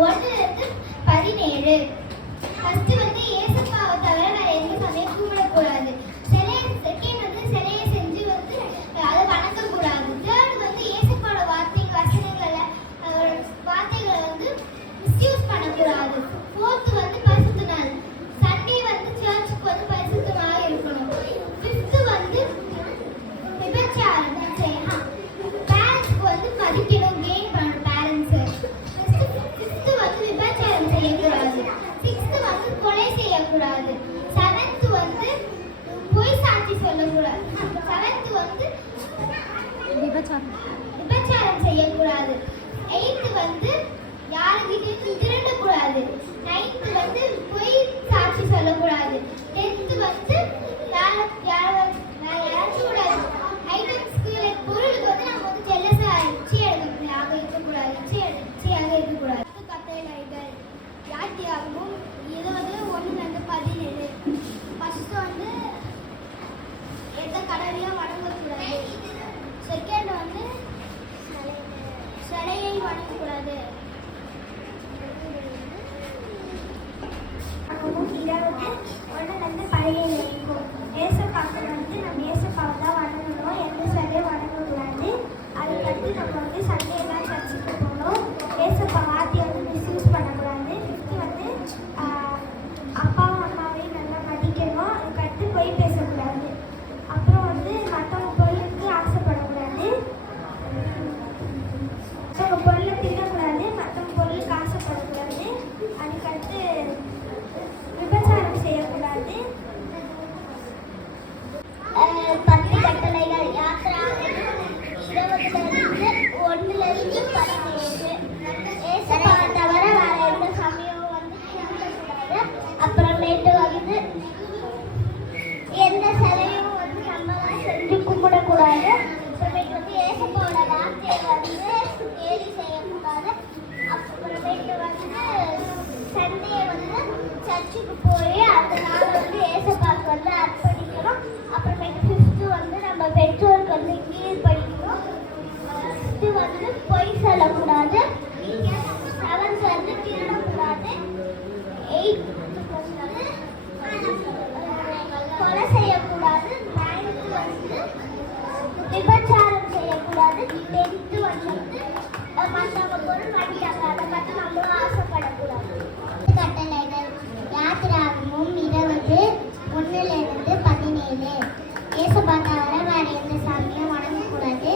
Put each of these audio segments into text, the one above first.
1 17. First வந்து ஏசப்பாவை தவிர வேற எந்த சமயம் கும்பிடக்கூடாது. செகண்ட் வந்து சிலையை செஞ்சு வந்து அதை வணங்கக்கூடாது. தேர்ட் வந்து ஏசப்பாவோட வசனங்களை வந்து மிஸ்யூஸ் பண்ணக்கூடாது. ஃபோர்த் வந்து பரிசுத்த நாள். சண்டே வந்து சர்ச்சுக்கு வந்து பரிசுத்தமாக இருக்கணும். ஃபிஃப்த் வந்து விபச்சாரம் செய்யலாம். பேரண்ட்ஸ்க்கு வந்து மதிக்கணும், கெயின் பண்ணணும் பேரண்ட்ஸு. ஃபிஃப்த் வந்து விபச்சாரம் செய்யக்கூடாது. சிக்ஸ்த் வந்து கொலை செய்யக்கூடாது. செவன்த் வந்து பொய் சாட்சி சொல்லக்கூடாது. செவன்த் வந்து விபச்சாரம் செய்யக்கூடாது. எயித்து வந்து யாருக்கிட்டையும் திருடக்கூடாது. நைன்த்து வந்து பொய் சாட்சி சொல்லக்கூடாது. டென்த்து வந்து யாராச்சும் கூட ஐட்டம்ஸ்க்கு பொருளுக்கு வந்து நம்ம வந்து ஜெல்லஸாக இச்சையாக இருக்கக்கூடாது. இச்சையாக இருக்கக்கூடாது. கட்டளைகள் யாத்தியாகவும் 20:1-17. ஃபர்ஸ்ட் வந்து எந்த கடவுளையும் வணங்கக்கூடாது. செகண்ட் வந்து சிலையை வணங்கக்கூடாது. 20:1-17 வரைக்கும் ஏசப்பாக்கு வந்து நம்ம ஏசப்பாவை தான் வணங்கணும், எந்த சிலையும் வணங்கக்கூடாது. அதுக்கடுத்து நம்ம வந்து சண்டேலாம் சர்ச்சுக்கு போகணும். ஏசப்பா வார்த்தையை வந்து மிஸ்யூஸ் பண்ணக்கூடாது. ஃபிஃப்த்து வந்து அப்பாவும் அம்மாவையும் நல்லா மதிக்கணும். அதுக்கடுத்து பொய் பேசக்கூடாது. அப்புறம் வந்து மற்றவங்க பொருளுக்கு ஆசைப்படக்கூடாது. மற்றவங்க பொருளை தின்னக்கூடாது. மற்றவங்க பொருளுக்கு ஆசைப்படக்கூடாது. அதுக்கடுத்து விபச்சாரம் செய்யக்கூடாது. 10 கட்டளைகள் யாத்திராகமம் 20:1-17. ஏசப்பாவை தவிர வேற எந்த சமயம் வந்து கும்பிடக்கூடாது. அப்புறமேட்டு வந்து எந்த சிலையும் வந்து நம்மளாம் செஞ்சு கும்பிடக்கூடாது. அப்புறமேட்டு வந்து ஏசப்பாவோட வார்த்தையை வந்து கேலி செய்யக்கூடாது. அப்புறமேட்டு வந்து சண்டே வந்து சர்ச்சுக்கு போய் அந்த நாள் வந்து ஏசப்பாவுக்கு வந்து அர்ப்பணிக்கணும். அப்புறமேட்டு ஃபிஃப்த்து வந்து நம்ம பெற்றோருக்கு வந்து கீழ்ப்படிக்கணும். சிக்ஸ்த்து வந்து பொய் சொல்லக்கூடாது. செவன்த் வந்து திருடக்கூடாது. எயித்து வந்து கொலை செய்யக்கூடாது. நைன்த்து வந்து விபச்சாரம் செய்யக்கூடாது. 10th வந்து மற்றவங்க பொருள் வாங்கிட்டாங்க அதை பார்த்து நம்மளும் ஆசைப்படக்கூடாது. கட்டளைகள் யாத்திராகமம் 20:1-17. ஏசப்பா தவிர வேற எந்த சாமியும் வணங்கக்கூடாது.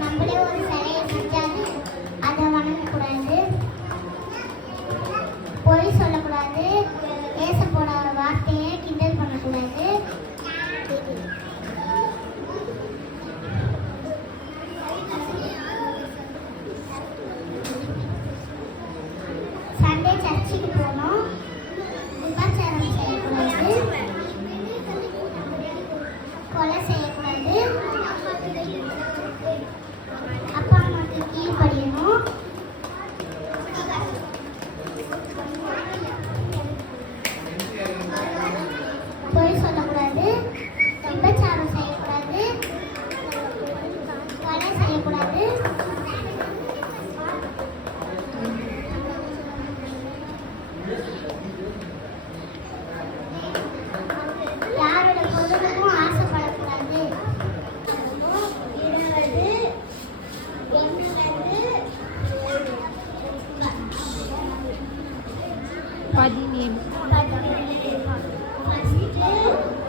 நம்மளே ஒரு சிலையை செஞ்சாரு அதை வணங்கக்கூடாது. பொய் சொல்லக்கூடாது. ஏசப்போட வார்த்தையை கிண்டல் பண்ணக்கூடாது. சண்டே சர்ச்சுக்கு போகணும். விபச்சாரம் செய்யக்கூடாது. கொலை செய்யக்கூடாது. அப்பா அம்மாவுக்கு கீழ்ப்படியணும். பொய் சொல்லக்கூடாது. விபச்சாரம் செய்யக்கூடாது. கொலை செய்யக்கூடாது. யாரோட பொருளுக்கும் ஆசைப்படக்கூடாது. 20:17.